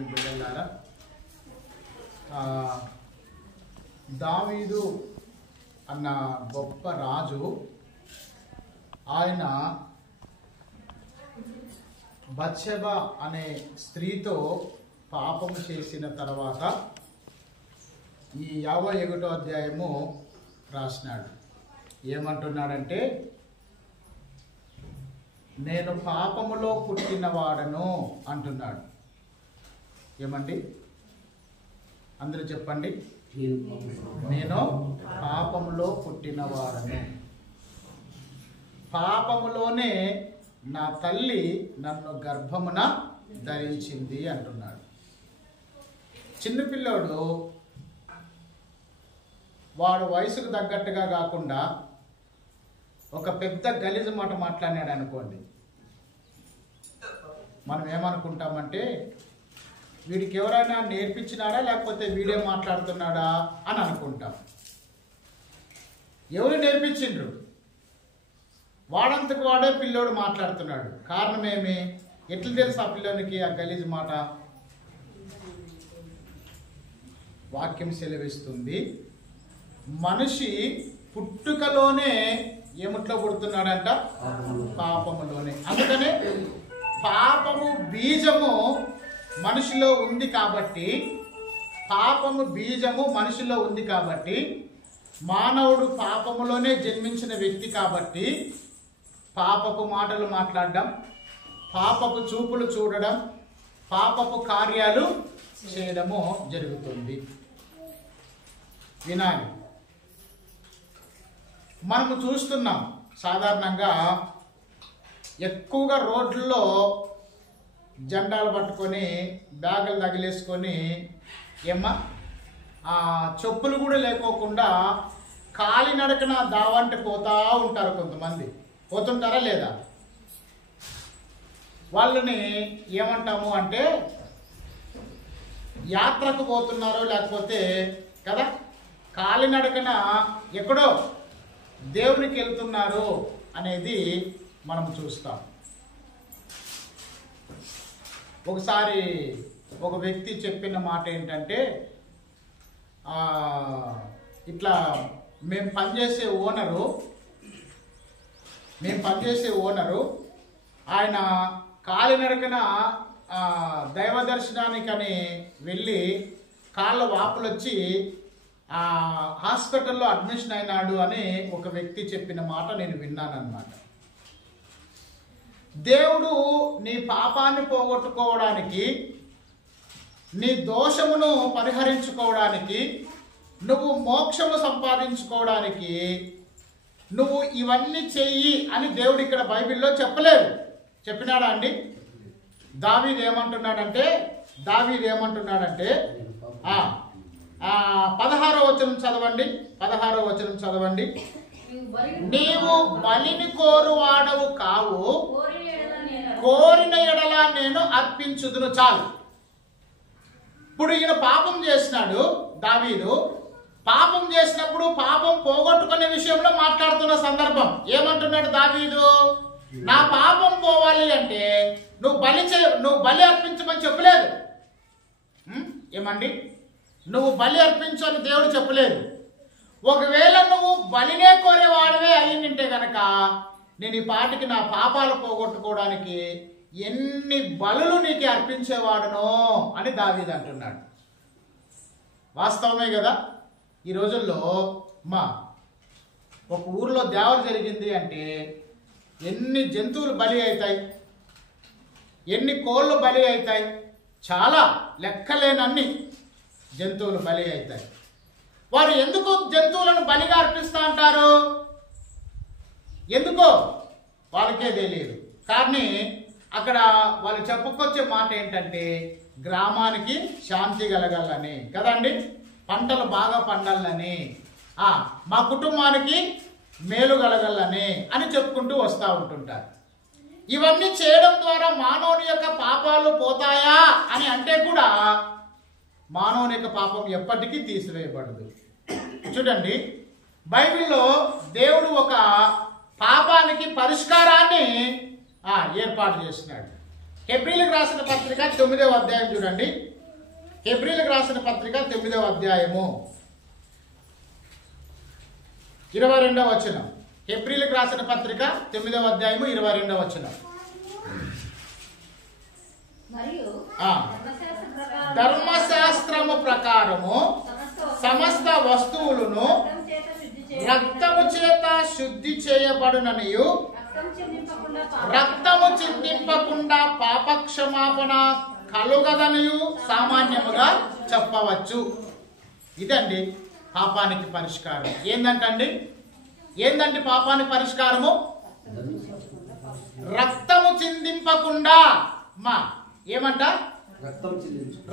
దేవుని బిడ్డలారా, దావీదు అన్న గొప్ప రాజు ఆయన బత్షెబ అనే స్త్రీతో పాపం చేసిన తర్వాత ఈ 51వ అధ్యాయము రాసినాడు. ఏమంటున్నాడంటే, నేను పాపములో పుట్టినవాడను అంటున్నాడు. ఏమండి? అందరూ చెప్పండి. నేను పాపములో పుట్టినవాడను, పాపములోనే నా తల్లి నన్ను గర్భమున ధరించింది అంటున్నాడు. చిన్నపిల్లోడు వాడు వయసుకు తగ్గట్టుగా కాకుండా ఒక పెద్ద గలీజు మాట మాట్లాడినాడు అనుకోండి, మనం ఏమనుకుంటామంటే వీడికి ఎవరైనా నేర్పించినాడా లేకపోతే వీడే మాట్లాడుతున్నాడా అని అనుకుంటాం. ఎవరు నేర్పించిండ్రు? వాడంతకు వాడే పిల్లోడు మాట్లాడుతున్నాడు. కారణం ఏమి? ఎట్లా తెలుసు ఆ పిల్లోనికి ఆ గలీజు మాట? వాక్యం సెలవిస్తుంది, మనిషి పుట్టుకలోనే ఏమిట్లో పుడుతున్నాడంట? పాపములోనే. అందుకనే పాపము బీజము మనిషిలో ఉంది కాబట్టి, పాపము బీజము మనిషిలో ఉంది కాబట్టి, మానవుడు పాపములోనే జన్మించిన వ్యక్తి కాబట్టి పాపపు మాటలు మాట్లాడడం, పాపపు చూపులు చూడడం, పాపపు కార్యాలు చేయడము జరుగుతుంది. వినాలి. మనము చూస్తున్నాం సాధారణంగా ఎక్కువగా రోడ్లలో జెండాలు పట్టుకొని బ్యాగులు తగిలేసుకొని చెప్పులు కూడా లేకోకుండా కాలినడకన దావంటే పోతా ఉంటారు. కొంతమంది పోతుంటారా లేదా? వాళ్ళని ఏమంటాము అంటే యాత్రకు పోతున్నారో లేకపోతే కదా కాలినడకన ఎక్కడో దేవునికి వెళ్తున్నారు అనేది మనం చూస్తాం. ఒకసారి ఒక వ్యక్తి చెప్పిన మాట ఏంటంటే, ఇట్లా మేము పనిచేసే ఓనరు ఆయన కాలినడకన దైవ దర్శనానికని వెళ్ళి కాళ్ళ వాపులు వచ్చి హాస్పిటల్లో అడ్మిషన్ అయినాడు అని ఒక వ్యక్తి చెప్పిన మాట నేను విన్నానన్నమాట. దేవుడు నీ పాపాన్ని పోగొట్టుకోవడానికి, నీ దోషమును పరిహరించుకోవడానికి, నువ్వు మోక్షము సంపాదించుకోవడానికి నువ్వు ఇవన్నీ చెయ్యి అని దేవుడు ఇక్కడ బైబిల్లో చెప్పలేదు. చెప్పినాడా అండి? దావీదు ఏమంటున్నాడంటే 16వ వచనం చదవండి. 16వ వచనం చదవండి. నీవు బలిని కోరువాడవు కావు, కోరిన ఎడల నేను అర్పించుదును. చాలు. ఇప్పుడు ఈయన పాపం చేసినాడు. దావీదు పాపం చేసినప్పుడు పాపం పోగొట్టుకునే విషయంలో మాట్లాడుతున్న సందర్భం. ఏమంటున్నాడు దావీదు? నా పాపం పోవాలి అంటే నువ్వు బలి అర్పించమని చెప్పలేదు. ఏమండి? నువ్వు బలి అర్పించు అని దేవుడు చెప్పలేదు. ఒకవేళ నువ్వు బలినే కోరేవాడవే అయ్యింటే గనక నేను ఈ పాటికి నా పాపాలు పోగొట్టుకోవడానికి ఎన్ని బలులు నీకు అర్పించేవాడునో అని దావీదు అంటున్నాడు. వాస్తవమే కదా? ఈ రోజుల్లో ఒక ఊర్లో దేవత జరిగింది అంటే ఎన్ని జంతువులు బలి అవుతాయి, ఎన్ని కోళ్ళు బలి అవుతాయి, చాలా లెక్కలేనన్ని జంతువులు బలి అవుతాయి. వారు ఎందుకు జంతువులను బలిగా అర్పిస్తూ అంటారు? ఎందుకో వాళ్ళకే తెలియదు. కానీ అక్కడ వాళ్ళు చెప్పుకొచ్చే మాట ఏంటంటే గ్రామానికి శాంతి కలగాలని కదండి, పంటలు బాగా పండాలని, మా కుటుంబానికి మేలు కలగాలని అని చెప్పుకుంటూ వస్తూ ఉంటుంటారు. ఇవన్నీ చేయడం ద్వారా మానవుని యొక్క పాపాలు పోతాయా అని అంటే కూడా మానవుని యొక్క పాపం ఎప్పటికీ తీసివేయబడదు. చూడండి, బైబిల్లో దేవుడు ఒక పాపానికి పరిష్కారాన్ని ఏర్పాటు చేసినాడు. హెబ్రీలకు రాసిన పత్రిక 9వ అధ్యాయం చూడండి. హెబ్రీలకు రాసిన పత్రిక 9వ అధ్యాయము 22వ వచనం. హెబ్రీలకు రాసిన పత్రిక 9వ అధ్యాయము 22వ వచనం. ధర్మశాస్త్రము ప్రకారము సమస్త వస్తువులను రక్తము చేత శుద్ధి చేయబడుననియు రక్తము చిందింపకుండా పాపక్షమాపణ కలుగదనియు సామాన్యముగా చెప్పవచ్చు. ఇదండి పాపానికి పరిష్కారం. ఏందండి పాపానికి పరిష్కారము? రక్తము చిందింపకుండా ఏమంట?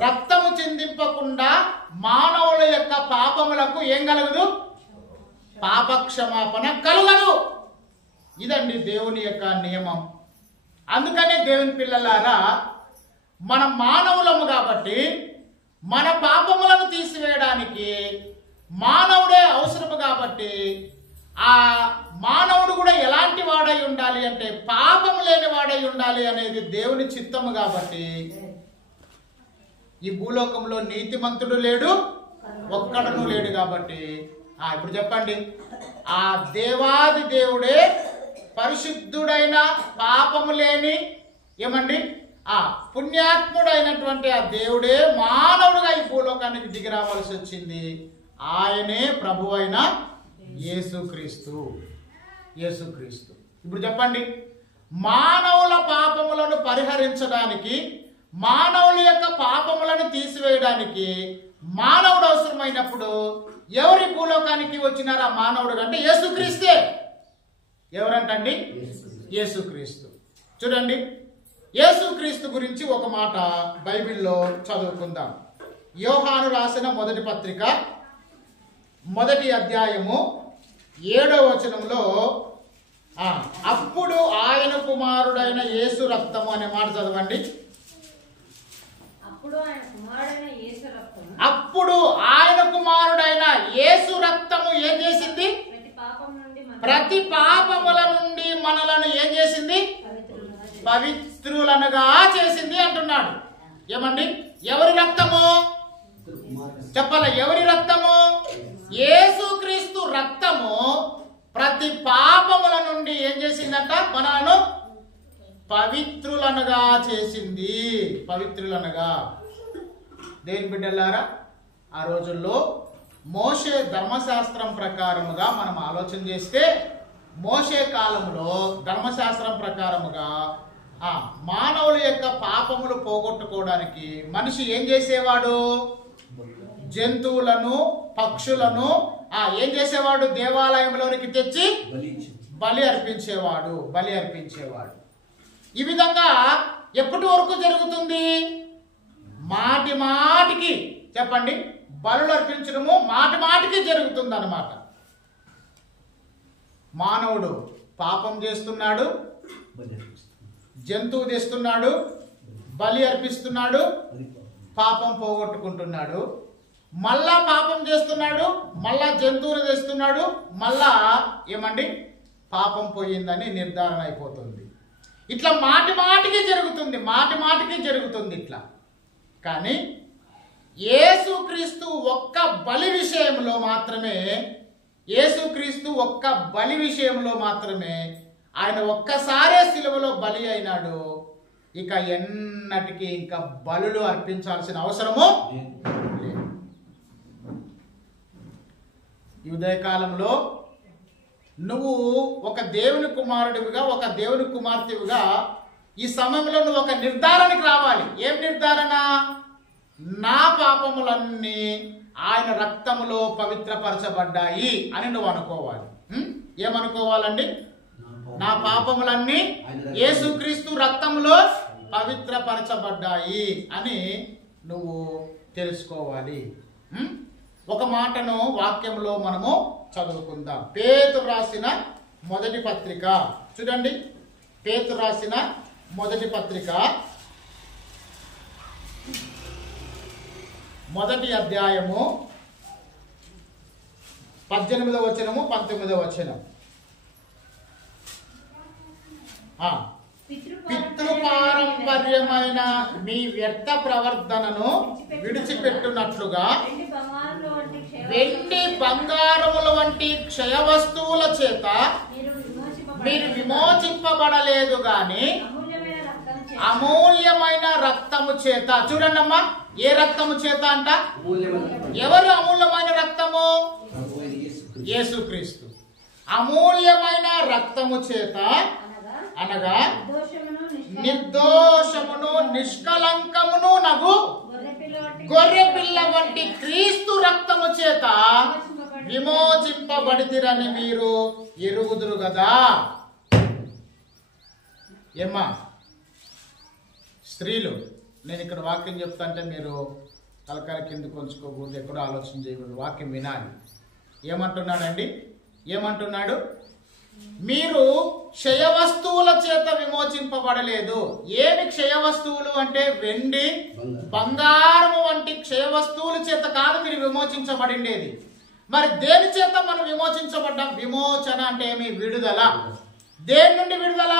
రక్తము చిందింపకుండా మానవుల యొక్క పాపములకు ఏం కలగదు? పాపక్షమాపణ కలుగదు. ఇదండి దేవుని యొక్క నియమం. అందుకనే దేవుని పిల్లలారా, మనం మానవులము కాబట్టి మన పాపములను తీసివేయడానికి మానవుడే అవసరము కాబట్టి ఆ మానవుడు కూడా ఎలాంటి వాడై ఉండాలి అంటే పాపము లేని వాడై ఉండాలి అనేది దేవుని చిత్తము కాబట్టి ఈ భూలోకంలో నీతిమంతుడు లేడు, ఒక్కడను లేడు కాబట్టి ఇప్పుడు చెప్పండి, ఆ దేవాది దేవుడే పరిశుద్ధుడైన పాపము లేని పుణ్యాత్ముడైనటువంటి ఆ దేవుడే మానవుడుగా ఈ భూలోకానికి దిగి రావాల్సి వచ్చింది. ఆయనే ప్రభు అయిన యేసుక్రీస్తు. ఇప్పుడు చెప్పండి, మానవుల పాపములను పరిహరించడానికి, మానవుల యొక్క పాపములను తీసివేయడానికి మానవుడు అవసరమైనప్పుడు ఎవరి భూలోకానికి వచ్చినారు ఆ మానవుడు అంటే యేసుక్రీస్తే. ఎవరంటండి? యేసుక్రీస్తు. చూడండి, యేసుక్రీస్తు గురించి ఒక మాట బైబిల్లో చదువుకుందాం. యోహాను రాసిన మొదటి పత్రిక 1వ అధ్యాయము 7వ వచనంలో అప్పుడు ఆయన కుమారుడైన యేసు రక్తము అనే మాట చదవండి. అప్పుడు ఆయన కుమారుడైన యేసు రక్తము ఏం చేసింది? ప్రతి పాపముల నుండి మనలను ఏం చేసింది? పవిత్రులనుగా చేసింది అంటున్నాడు. ఏమండి? ఎవరి రక్తము చెప్పాల? ఎవరి రక్తము? యేసుక్రీస్తు రక్తము ప్రతి పాపముల నుండి ఏం చేసిందంట? మనలను పవిత్రులనుగా చేసింది. పవిత్రులనుగా. దేని బిడ్డలారా, ఆ రోజుల్లో మోషే ధర్మశాస్త్రం ప్రకారముగా మనం ఆలోచన చేస్తే, మోషే కాలంలో ధర్మశాస్త్రం ప్రకారముగా మానవుల యొక్క పాపములు పోగొట్టుకోవడానికి మనిషి ఏం చేసేవాడు? జంతువులను, పక్షులను ఏం చేసేవాడు? దేవాలయంలోనికి తెచ్చి బలి అర్పించేవాడు. ఈ విధంగా ఎప్పటి వరకు జరుగుతుంది? మాటి మాటికి చెప్పండి, బలులు అర్పించడము మాటి మాటికి జరుగుతుంది అన్నమాట. మానవుడు పాపం చేస్తున్నాడు, జంతువు తెస్తున్నాడు, బలి అర్పిస్తున్నాడు, పాపం పోగొట్టుకుంటున్నాడు. మళ్ళా పాపం చేస్తున్నాడు, మళ్ళా జంతువుని తెస్తున్నాడు, మళ్ళా పాపం పోయిందని నిర్ధారణ అయిపోతుంది. ఇట్లా మాటి మాటికి జరుగుతుంది ఇట్లా. కానీ యేసుక్రీస్తు ఒక్క బలి విషయంలో మాత్రమే ఆయన ఒక్కసారే సిలువలో బలి అయినాడు. ఇక ఎన్నటికీ ఇంకా బలులు అర్పించాల్సిన అవసరము లేదు. ఈ ఉదయకాలంలో నువ్వు ఒక దేవుని కుమారుడివిగా, ఒక దేవుని కుమార్తెవిగా ఈ సమయంలో నువ్వు ఒక నిర్ధారణకి రావాలి. ఏం నిర్ధారణ? నా పాపములన్నీ ఆయన రక్తములో పవిత్రపరచబడ్డాయి అని నువ్వు అనుకోవాలి. ఏమనుకోవాలండి? నా పాపములన్నీ యేసుక్రీస్తు రక్తములో పవిత్రపరచబడ్డాయి అని నువ్వు తెలుసుకోవాలి. ఒక మాటను వాక్యంలో మనము చదువుకుందాం. పేతురు రాసిన మొదటి పత్రిక చూడండి. పేతురు రాసిన మొదటి పత్రిక 1వ అధ్యాయము 18వ వచనము 19వ వచనం. పితృపారంపర్యమైన మీ వ్యర్థ ప్రవర్తనను విడిచిపెట్టునట్లుగా వెండి బంగారముల వంటి క్షయ వస్తువుల చేత మీరు విమోచింపబడలేదు గాని అమూల్యమైన రక్తము చేత. చూడండి అమ్మా, ఏ రక్తము చేత అంట? ఎవరు అమూల్యమైన రక్తము? యేసుక్రీస్తు. అమూల్యమైన రక్తము చేత అనగా నిర్దోషమును నిష్కలంకమును నగు గొర్రె పిల్ల వంటి క్రీస్తు రక్తము చేత విమోచింపబడితిరని మీరు ఎరుగుదురు కదా. ఏమ్మా స్త్రీలు, నేను ఇక్కడ వాక్యం చెప్తా అంటే మీరు తలకాయ కింద కొంచుకోకూడదు, ఎక్కడో ఆలోచన చేయకూడదు, వాక్యం వినాలి. ఏమంటున్నాడండి? ఏమంటున్నాడు? మీరు క్షయ వస్తువుల చేత విమోచింపబడలేదు. ఏమి క్షయ వస్తువులు అంటే? వెండి బంగారము వంటి క్షయ వస్తువుల చేత కాదు మీరు విమోచించబడిండేది. మరి దేని చేత మనం విమోచించబడ్డాం? విమోచన అంటే ఏమి? విడుదల. దేని నుండి విడుదల?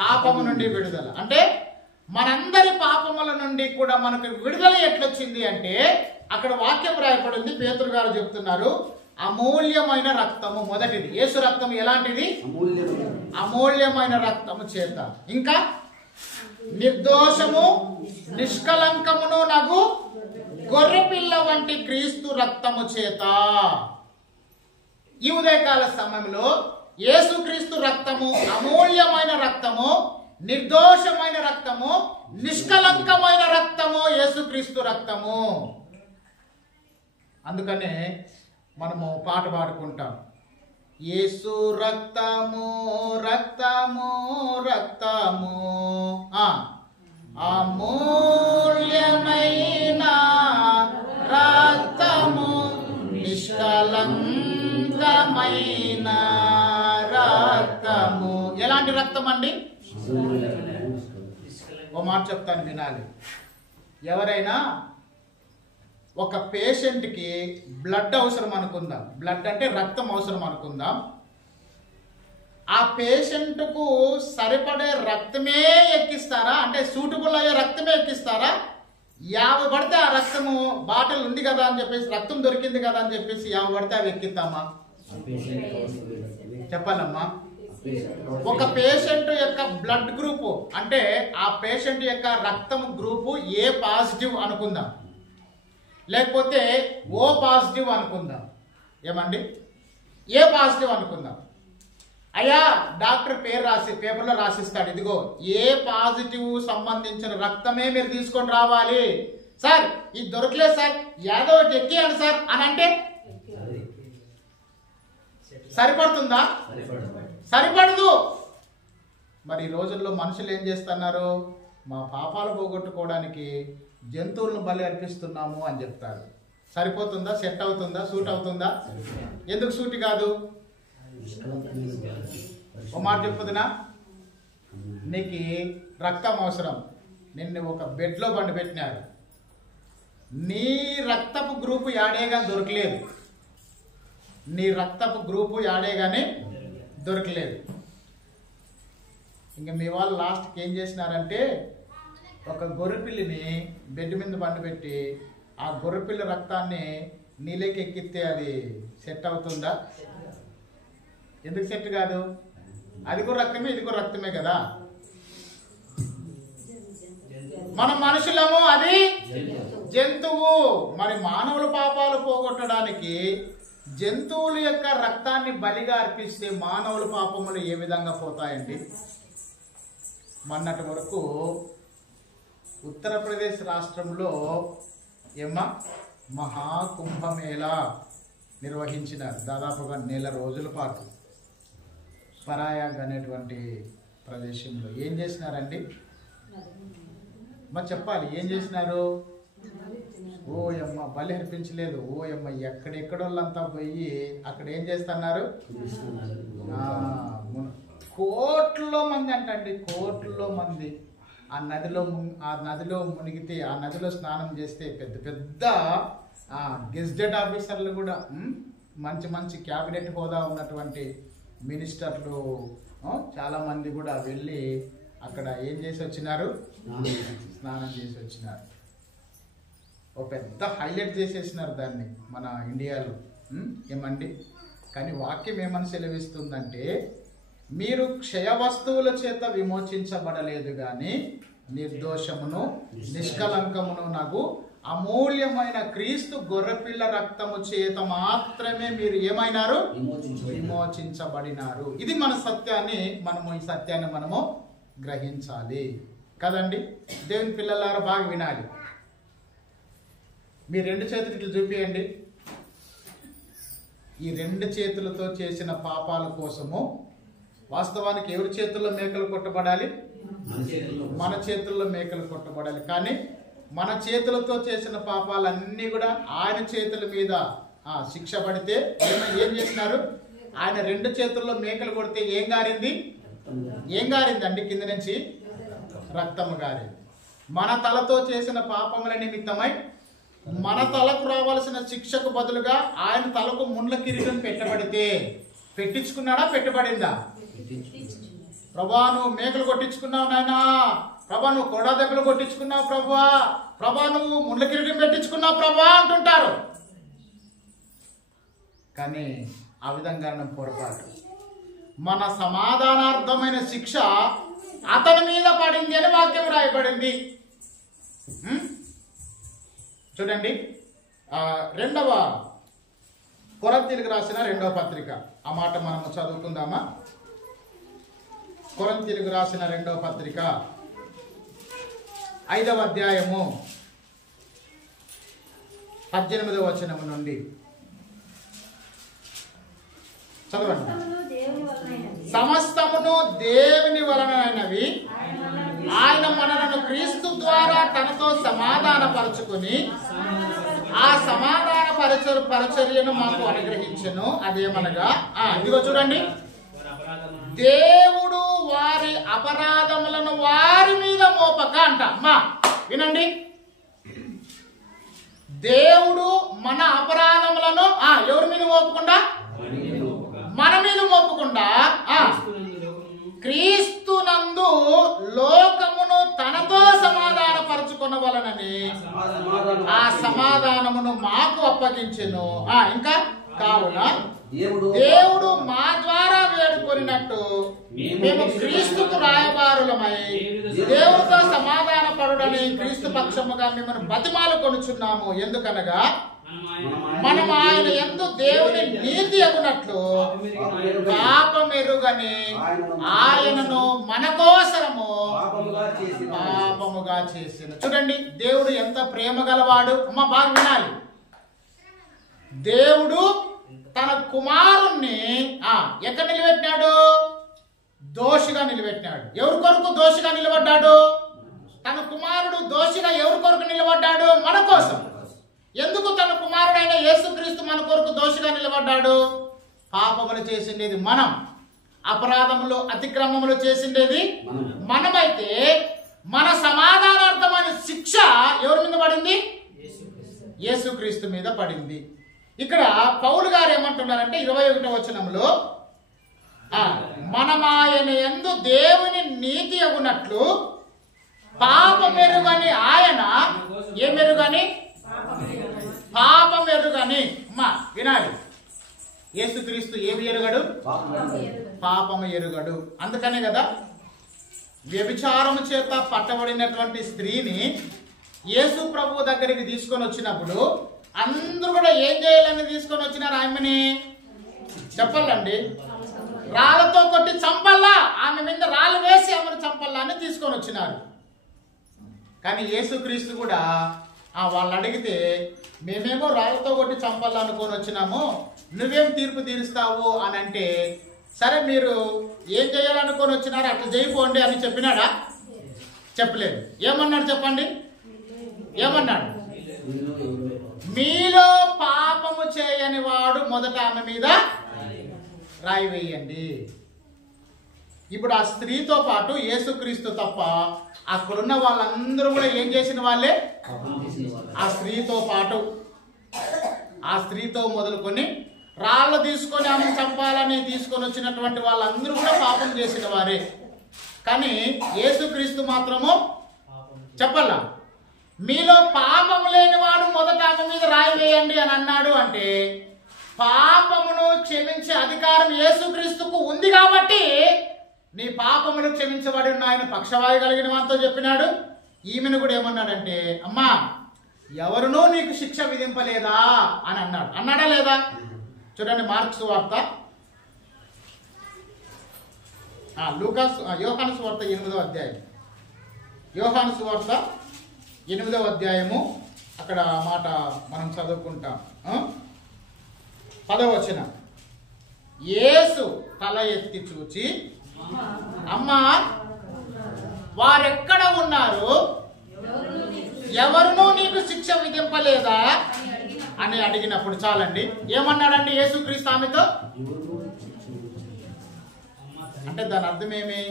పాపము నుండి విడుదల. అంటే మనందరి పాపముల నుండి కూడా మనకు విడుదల ఎట్లొచ్చింది అంటే అక్కడ వాక్యం రాయబడింది. పేతురు గారు చెప్తున్నారు, అమూల్యమైన రక్తము. మొదటిది యేసు రక్తము ఎలాంటిది? అమూల్యమైన రక్తము చేత. ఇంకా నిర్దోషము నిష్కలంకమును నగు గొర్రె పిల్ల వంటి క్రీస్తు రక్తము చేత. ఈ ఉదయకాల సమయంలో యేసుక్రీస్తు రక్తము అమూల్యమైన రక్తము, నిర్దోషమైన రక్తము, నిష్కలంకమైన రక్తము యేసుక్రీస్తు రక్తము. అందుకనే మనము పాట పాడుకుంటాం, యేసు రక్తము రక్తము రక్తము అమూల్యమైన రక్తము, నిష్కలంకమైన రక్తము. ఎలాంటి రక్తం అండి? ఓ మాట చెప్తాను, వినాలి. ఎవరైనా ఒక పేషెంట్కి బ్లడ్ అవసరం అనుకుందాం, బ్లడ్ అంటే రక్తం అవసరం అనుకుందాం. ఆ పేషెంట్కు సరిపడే రక్తమే ఎక్కిస్తారా? అంటే సూటబుల్ అయ్యే రక్తమే ఎక్కిస్తారా? 50 పడితే ఆ రక్తము బాటిల్ ఉంది కదా అని చెప్పేసి, రక్తం దొరికింది కదా అని చెప్పేసి 50 పడితే అవి ఎక్కిద్దామా? చెప్పాలమ్మా. ఒక పేషెంట్ యొక్క బ్లడ్ గ్రూపు అంటే ఆ పేషెంట్ యొక్క రక్తం గ్రూపు ఏ పాజిటివ్ అనుకుందాం, లేకపోతే ఓ పాజిటివ్ అనుకుందాం. ఏమండి? ఏ పాజిటివ్ అనుకుందాం. అయ్యా డాక్టర్ పేరు రాసి పేపర్లో రాసిస్తాడు, ఇదిగో ఏ పాజిటివ్ సంబంధించిన రక్తమే మీరు తీసుకొని రావాలి. సార్ ఇది దొరకలేదు సార్, ఏదో ఒకటి ఎక్కియండి సార్ అని అంటే సరిపడుతుందా? సరిపడదు. మరి ఈ రోజుల్లో మనుషులు ఏం చేస్తున్నారు? మా పాపాలు పోగొట్టుకోవడానికి జంతువులను బలి అర్పిస్తున్నాము అని చెప్తారు. సరిపోతుందా? సెట్ అవుతుందా? సూట్ అవుతుందా? ఎందుకు సూటి కాదు? ఓ మాట చెప్పుదునా, నీకు రక్తం అవసరం, నిన్ను ఒక బెడ్లో బండి పెట్టినారు, నీ రక్తపు గ్రూపు యాడేగా దొరకలేదు, నీ రక్తపు గ్రూపు యాడేగానే దొరకలేదు. ఇంకా మీ వాళ్ళు లాస్ట్కి ఏం చేసినారంటే ఒక గొర్రెపిల్లిని బెడ్ మీద బండి పెట్టి ఆ గొర్రెపిల్ల రక్తాన్ని నీళ్ళకి ఎక్కిస్తే అది సెట్ అవుతుందా? ఎందుకు సెట్ కాదు? అది కూడా రక్తమే, ఇది కూడా రక్తమే కదా. మనం మనుషులము, అది జంతువు. మరి మానవుల పాపాలు పోగొట్టడానికి జంతువుల యొక్క రక్తాన్ని బలిగా అర్పిస్తే మానవుల పాపములు ఏ విధంగా పోతాయండి? మొన్నటి వరకు ఉత్తరప్రదేశ్ రాష్ట్రంలో మహాకుంభమేళా నిర్వహించినారు. దాదాపుగా 1 నెల రోజుల పాటు పరాయాగ్ అనేటువంటి ప్రదేశంలో ఏం చేసినారండి? మరి చెప్పాలి, ఏం చేసినారు? ఓయమ్మ బలి అర్పించలేదు. ఓయమ్మ ఎక్కడెక్కడోళ్ళంతా పోయి అక్కడ ఏం చేస్తున్నారు? కోట్లలో మంది అంటండి, కోట్లలో మంది ఆ నదిలో మునిగితే, ఆ నదిలో స్నానం చేస్తే పెద్ద పెద్ద గెజిటెడ్ ఆఫీసర్లు కూడా, మంచి మంచి క్యాబినెట్ హోదా ఉన్నటువంటి మినిస్టర్లు చాలామంది కూడా వెళ్ళి అక్కడ ఏం చేసి వచ్చినారు? స్నానం చేసి వచ్చినారు. ఒక పెద్ద హైలైట్ చేసేసినారు దాన్ని మన ఇండియాలో. ఏమండి? కానీ వాక్యం ఏమని సెలవిస్తుందంటే, మీరు క్షయ వస్తువుల చేత విమోచించబడలేదు కానీ నిర్దోషమును నిష్కలంకమును నాకు అమూల్యమైన క్రీస్తు గొర్రెపిల్ల రక్తము చేత మాత్రమే మీరు ఏమైనారు? విమోచించబడినారు. ఇది మన సత్యాన్ని ఈ సత్యాన్ని మనము గ్రహించాలి కదండి. దేవుని పిల్లలారా బాగా వినాలి. మీ రెండు చేతులు ఇట్లా చూపియండి. ఈ రెండు చేతులతో చేసిన పాపాల కోసము వాస్తవానికి ఎవరి చేతుల్లో మేకలు కొట్టబడాలి? మన చేతుల్లో మేకలు కొట్టబడాలి. కానీ మన చేతులతో చేసిన పాపాలన్నీ కూడా ఆయన చేతుల మీద శిక్ష పడితే ఏం చేసినారు? ఆయన రెండు చేతుల్లో మేకలు కొడితే ఏం గారింది అండి? కింద నుంచి రక్తము గారింది. మన తలతో చేసిన పాపముల నిమిత్తమై మన తలకు రావాల్సిన శిక్షకు బదులుగా ఆయన తలకు ముండ్ల కిరీటం పెట్టబడితే, పెట్టించుకున్నాడా? పెట్టబడిందా? ప్రభా నువ్వు మేకలు కొట్టించుకున్నావు నాయనా, ప్రభా నువ్వు కొడా దెబ్బలు కొట్టించుకున్నావు ప్రభా నువ్వు ముండ్ల కిరీటం పెట్టించుకున్నావు ప్రభా అంటుంటారు. కానీ ఆ విధంగా పొరపాటు. మన సమాధానార్థమైన శిక్ష అతని మీద పడింది అని వాక్యం రాయబడింది. చూడండి, 2వ కొరింథీయులకు రాసిన 2వ పత్రిక, ఆ మాట మనము చదువుకుందామా? కొరింథీయులకు రాసిన 2వ పత్రిక 5వ అధ్యాయము 18వ వచనము నుండి చదవండి. సమస్తమును దేవుని వలనైనవి, ఆయన మనలను క్రీస్తు ద్వారా తనతో సమాధానపరచుకుని ఆ సమాధాన పరిచర్యను మాకు అనుగ్రహించెను. అదేమనగా, ఇదిగో చూడండి, దేవుడు వారి అపరాధములను వారి మీద మోపక అంట. వినండి, దేవుడు మన అపరాధములను ఎవరి మీద మోపకుండా? మన మీద మోపకుండా క్రీస్తునందు లోకమును తనతో సమాధానపరచుకొనవలనని ఆ సమాధానమును మాకు అప్పగించెను. ఇంకా కావున దేవుడు మా ద్వారా వేడుకొనినట్టు మేము క్రీస్తుకు రాయబారులమై దేవుడితో సమాధాన పడుడని క్రీస్తు పక్షముగా మిమ్మల్ని బతిమాలు కొనుచున్నాము. ఎందుకనగా మనం ఆయన యందు దేవుని నీతి అగునట్లు పాపమెరుగని ఆయనను మన కోసరము పాపముగా చేసిన. చూడండి, దేవుడు ఎంత ప్రేమ గలవాడు. బాగా వినాలి. దేవుడు తన కుమారుణ్ణి ఎక్కడ నిలబెట్టినాడు? దోషిగా నిలబెట్టినాడు. ఎవరి కొరకు దోషిగా నిలబడ్డాడు? తన కుమారుడు దోషిగా ఎవరి కొరకు నిలబడ్డాడు? మన కోసం. ఎందుకు తన కుమారుడైన యేసుక్రీస్తు మన కొరకు దోషిగా నిలబడ్డాడు? పాపములు చేసిండేది మనం, అపరాధములు అతిక్రమములు చేసిండేది మనమైతే మన సమాధానార్థమైన శిక్ష ఎవరి మీద పడింది? యేసుక్రీస్తు మీద పడింది. ఇక్కడ పౌలు గారు ఏమంటున్నారంటే 21వ వచనంలో, మనమాయన యందు దేవుని నీతి అగునట్లు పాపమెరుగని ఆయన ఏమెరుగని? పాపమెరుగని. వినాలి, యేసుక్రీస్తు ఏమి ఎరుగడు? పాపము ఎరుగడు. అందుకనే కదా వ్యభిచారము చేత పట్టబడినటువంటి స్త్రీని యేసు ప్రభు దగ్గరికి తీసుకొని వచ్చినప్పుడు అందరూ కూడా ఏం చేయాలని తీసుకొని వచ్చినారు? ఆమెని చెప్పాలండి, రాళ్లతో కొట్టి చంపల్లా, ఆమె మీద రాళ్ళు వేసి ఆమెను చంపల్లా అని తీసుకొని వచ్చినారు. కానీ యేసుక్రీస్తు కూడా వాళ్ళు అడిగితే, మేమేమో రాళ్లతో కొట్టి చంపాలా అనుకొని వచ్చినాము, నువ్వేం తీర్పు తీరుస్తావు అని అంటే, సరే మీరు ఏం చేయాలనుకొని వచ్చినారు అట్లా చేయిపోండి అని చెప్పినాడా? చెప్పలేదు. ఏమన్నాడు చెప్పండి? ఏమన్నాడు? మీలో పాపము చేయని వాడు మొదట ఆమె మీద రాయి వేయండి. ఇప్పుడు ఆ స్త్రీతో పాటు యేసుక్రీస్తు తప్ప అక్కడున్న వాళ్ళందరూ కూడా ఏం చేసిన వాళ్ళే? ఆ స్త్రీతో పాటు, ఆ స్త్రీతో మొదలుకొని రాళ్ళు తీసుకొని ఆమెను చంపాలని తీసుకొని వచ్చినటువంటి వాళ్ళందరూ కూడా పాపం చేసిన వారే. కానీ యేసుక్రీస్తు మాత్రము చెప్పాల, మీలో పాపము లేనివాడు మొదట ఆమె మీద రాయి వేయండి అని అన్నాడు. అంటే పాపమును క్షమించే అధికారం యేసుక్రీస్తుకు ఉంది కాబట్టి నీ పాపములు క్షమించబడి ఆయన పక్షవాయు కలిగిన వారితో చెప్పినాడు. ఈమెను కూడా ఏమన్నాడంటే, అమ్మా ఎవరునూ నీకు శిక్ష విధింపలేదా అని అన్నాడు. అన్నాడా లేదా? చూడండి మార్కు సువార్త, యోహాను సువార్త 8వ అధ్యాయం, యోహాను సువార్త 8వ అధ్యాయము, అక్కడ మాట మనం చదువుకుంటాం. 10వ వచనం, యేసు తల ఎత్తి చూచి, అమ్మా వారెక్కడ ఉన్నారు, ఎవరునూ నీకు శిక్ష విధింపలేదా అని అడిగినప్పుడు చాలండి ఏమన్నాడండి యేసుక్రీస్తు ఆమెతో? అంటే దాని అర్థం ఏమి?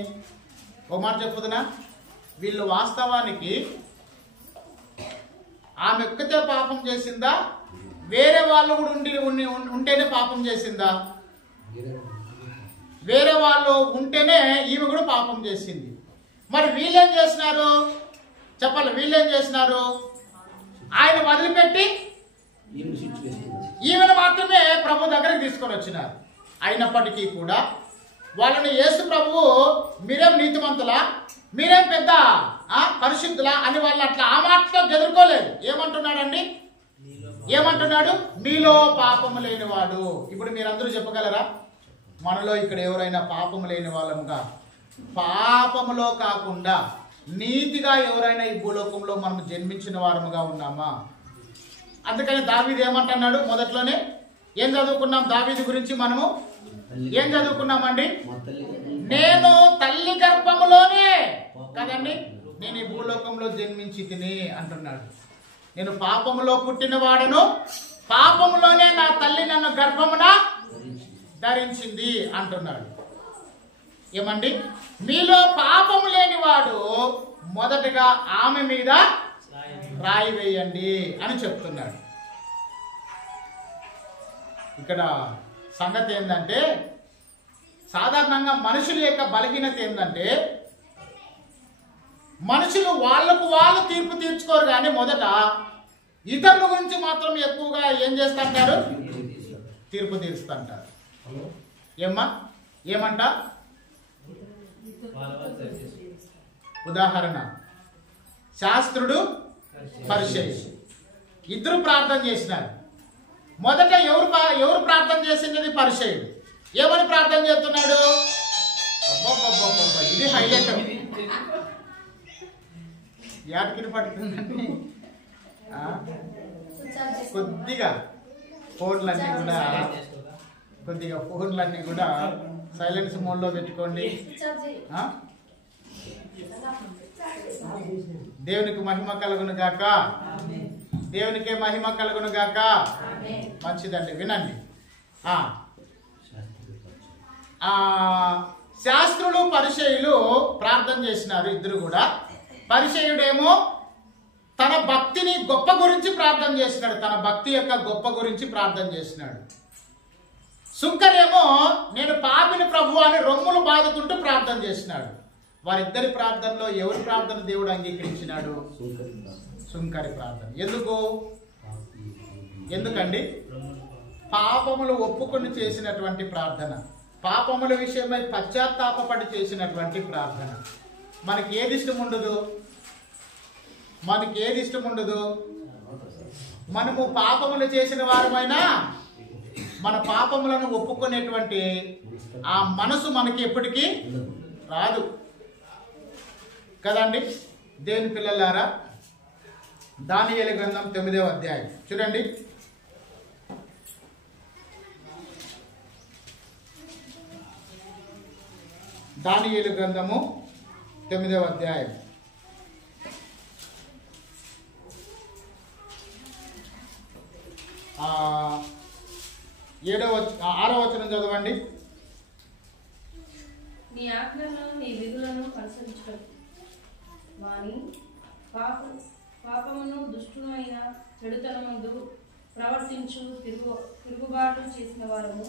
ఓ మాట చెప్పుదునా, వీళ్ళు వాస్తవానికి ఆమె ఒక్కతే పాపం చేసిందా, వేరే వాళ్ళు కూడా ఉంటేనే పాపం చేసిందా? వేరే వాళ్ళు ఉంటేనే ఈమె కూడా పాపం చేసింది. మరి వీళ్ళేం చేసినారు చెప్పాలి? వీళ్ళేం చేసినారు? ఆయన వదిలిపెట్టి ఈమెను మాత్రమే ప్రభు దగ్గరికి తీసుకొని వచ్చినారు. అయినప్పటికీ కూడా వాళ్ళని యేసు ప్రభువు మీరేం నీతిమంతులా, మీరేం పెద్ద పరిశుద్ధులా అని వాళ్ళు అట్లా ఆ మాటలో ఎదుర్కోలేదు. ఏమంటున్నాడండి? ఏమంటున్నాడు? మీలో పాపము లేనివాడు. ఇప్పుడు మీరందరూ చెప్పగలరా, మనలో ఇక్కడ ఎవరైనా పాపము లేని వాళ్ళముగా, పాపములో కాకుండా నీతిగా ఎవరైనా ఈ భూలోకంలో మనం జన్మించిన వారముగా ఉన్నామా? అందుకని దావీదు ఏమంటున్నాడు? మొదట్లోనే ఏం చదువుకున్నాం దావీదు గురించి? మనము ఏం చదువుకున్నామండి? నేను తల్లి గర్భములోనే కదండి నేను ఈ భూలోకంలో జన్మించి తిని అంటున్నాడు. నేను పాపములో పుట్టిన వాడను, పాపములోనే నా తల్లి నన్ను గర్భమున ధరించింది అంటున్నాడు. ఏమండి? మీలో పాపము లేనివాడు మొదటగా ఆమె మీద రాయి వేయండి అని చెప్తున్నాడు. ఇక్కడ సంగతి ఏంటంటే, సాధారణంగా మనుషుల యొక్క బలహీనత ఏంటంటే, మనుషులు వాళ్ళకు వాళ్ళు తీర్పు తీర్చుకోరు, కానీ మొదట ఇతరుల గురించి మాత్రం ఎక్కువగా ఏం చేస్తుంటారు? తీర్పు తీరుస్తుంటారు. ఏమ్మా ఏమంట? ఉదాహరణ, శాస్త్రుడు పరిచయం ఇద్దరు ప్రార్థన చేసినారు. మొదట ఎవరు ప్రార్థన చేసినది? పరిచయుడు. ఏమని ప్రార్థన చేస్తున్నాడు? ఇది హైలైట్. యాటికి పడుతుందండి? కొద్దిగా ఫోన్లన్నీ కూడా సైలెన్స్ మోడ్లో పెట్టుకోండి. దేవునికి మహిమ కలుగును గాక. దేవునికే మహిమ కలుగును గాక. మంచిదండి, వినండి. శాస్త్రులు పరిచయులు ప్రార్థన చేసినారు ఇద్దరు కూడా. పరిచయుడేమో తన భక్తిని గొప్ప గురించి ప్రార్థన చేసినాడు, తన భక్తి యొక్క గొప్ప గురించి ప్రార్థన చేసినాడు. సుంకరేమో నేను పాపిని ప్రభు అని రొమ్ములు బాదుకుంటూ ప్రార్థన చేసినాడు. వారిద్దరి ప్రార్థనలో ఎవరి ప్రార్థన దేవుడు అంగీకరించినాడు? సుంకరి ప్రార్థన. ఎందుకండి? పాపములు ఒప్పుకొని చేసినటువంటి ప్రార్థన, పాపముల విషయమై పశ్చాత్తాపపడి చేసినటువంటి ప్రార్థన. మనకి ఏది ఇష్టం ఉండదు? మనము పాపములు చేసిన వారమైనా మన పాపములను ఒప్పుకునేటువంటి ఆ మనసు మనకి ఎప్పటికీ రాదు కదండి. దేవుని పిల్లలారా, దానియేలు గ్రంథం 9వ అధ్యాయం చూడండి. దానియేలు గ్రంథము 9వ అధ్యాయం 6వ వచనం చదవండి. నీ ఆజ్ఞలను నీ విధులను అనుసరించుటకు వాని పాపమును దుష్టునైన చెడుతనమందు ప్రవర్తించు తిరుగుబాటు చేసిన వారము.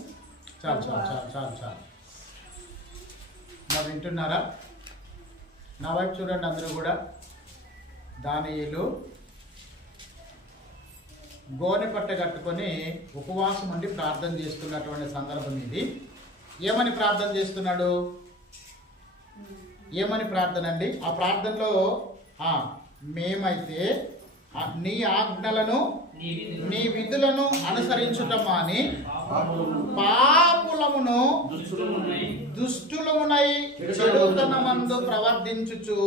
చాలు. మరి వింటున్నారా? నా వైపు చూడండి అందరూ కూడా. దానియేలు గోనె పట్ట కట్టుకొని ఉపవాసం ఉండి ప్రార్థన చేస్తున్నటువంటి సందర్భం ఇది. ఏమని ప్రార్థన చేస్తున్నాడు? ఏమని ప్రార్థన అండి? ఆ ప్రార్థనలో మేమైతే నీ ఆజ్ఞలను నీ విధులను అనుసరించుట మాని పాపులమును దుష్టులమునై చెడుతనమందు ప్రవర్తించుచు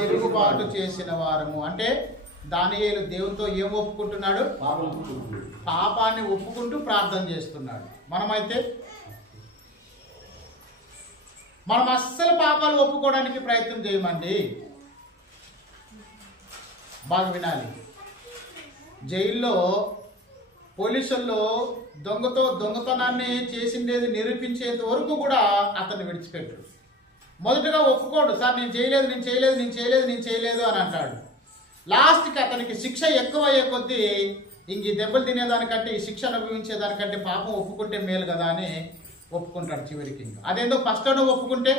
తిరుగుబాటు చేసిన వారము. అంటే దానియేలు దేవునితో ఏం ఒప్పుకుంటున్నాడు? పాపాన్ని ఒప్పుకుంటూ ప్రార్థన చేస్తున్నాడు. మనం అస్సలు పాపాలు ఒప్పుకోవడానికి ప్రయత్నం చేయమండి. బాగా వినాలి. జైల్లో పోలీసుల్లో దొంగతనాన్ని చేసిండేది నిరూపించేంత వరకు కూడా అతన్ని విడిచిపెట్టడు. మొదటగా ఒప్పుకోడు, సార్ నేను చేయలేదు అని అంటాడు. లాస్ట్కి అతనికి శిక్ష ఎక్కువయ్యే కొద్దీ ఇంక ఈ దెబ్బలు తినేదానికంటే ఈ శిక్ష అనుభవించేదానికంటే పాపం ఒప్పుకుంటే మేలు కదా అని ఒప్పుకుంటాడు చివరికి. అదేందో ఫస్ట్ ఒప్పుకుంటే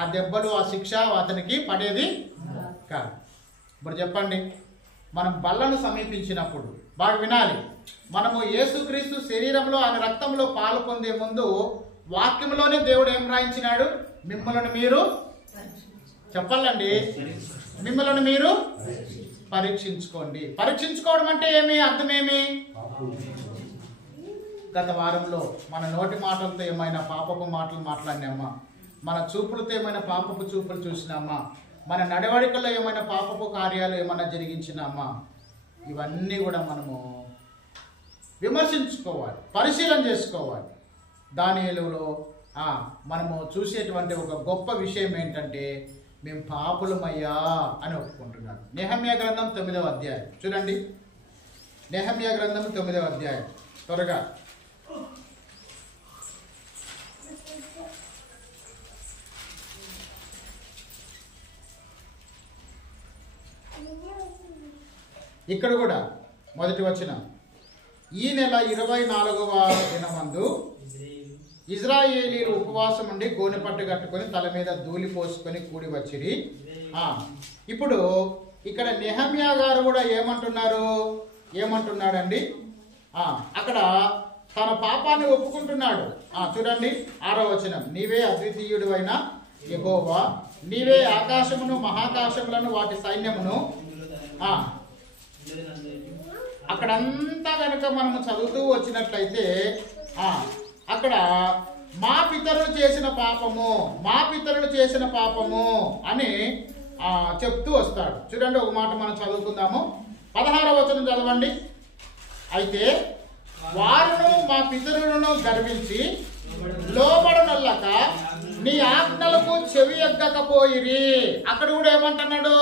ఆ దెబ్బలు ఆ శిక్ష అతనికి పడేది కాదు. ఇప్పుడు చెప్పండి, మనం బల్లను సమీపించినప్పుడు బాగా వినాలి, మనము యేసుక్రీస్తు శరీరంలో ఆయన రక్తంలో పాలు పొందే ముందు వాక్యంలోనే దేవుడు ఏం రాయించినాడు? మిమ్మల్ని మీరు చెప్పాలండి, మిమ్మల్ని మీరు పరీక్షించుకోండి. పరీక్షించుకోవడం అంటే ఏమి? అర్థమేమి? గత వారంలో మన నోటి మాటలతో ఏమైనా పాపపు మాటలు మాట్లాడినామా? మన చూపులతో ఏమైనా పాపపు చూపులు చూసినామా? మన నడవడికల్లో ఏమైనా పాపపు కార్యాలు ఏమైనా జరిగించినామా? ఇవన్నీ కూడా మనము విమర్శించుకోవాలి, పరిశీలన చేసుకోవాలి. దానియేలులో మనము చూసేటువంటి ఒక గొప్ప విషయం ఏంటంటే మేము పాపులమయ్యా అని ఒప్పుకుంటున్నాడు. నెహమ్యా గ్రంథం 9వ అధ్యాయం చూడండి. నెహమ్యా గ్రంథం 9వ అధ్యాయం త్వరగా. ఇక్కడ కూడా మొదటి వచనం, ఈ నెల 24వ దినమందు ఇజ్రాయేలీలు ఉపవాసం ఉండి గోనె పట్టు కట్టుకొని తల మీద ధూళి పోసుకొని కూడి వచ్చిరి. ఇప్పుడు ఇక్కడ నెహమ్యా గారు కూడా ఏమంటున్నాడండి? అక్కడ తన పాపాన్ని ఒప్పుకుంటున్నాడు. చూడండి 6వ వచనం, నీవే అద్వితీయుడు అయిన యెహోవా, నీవే ఆకాశమును మహాకాశములను వాటి సైన్యమును. అక్కడంతా కనుక మనము చదువుతూ వచ్చినట్లయితే అక్కడ మా పితరులు చేసిన పాపము అని చెప్తూ వస్తాడు. చూడండి ఒక మాట మనం చదువుకుందాము. 16వ వచనం చదవండి. అయితే వారును మా పితరులను గర్వించి లోబడనల్లక నీ ఆజ్ఞలకు చెవి ఎగ్గకపోయిరి. అక్కడ కూడా ఏమంటున్నాడు?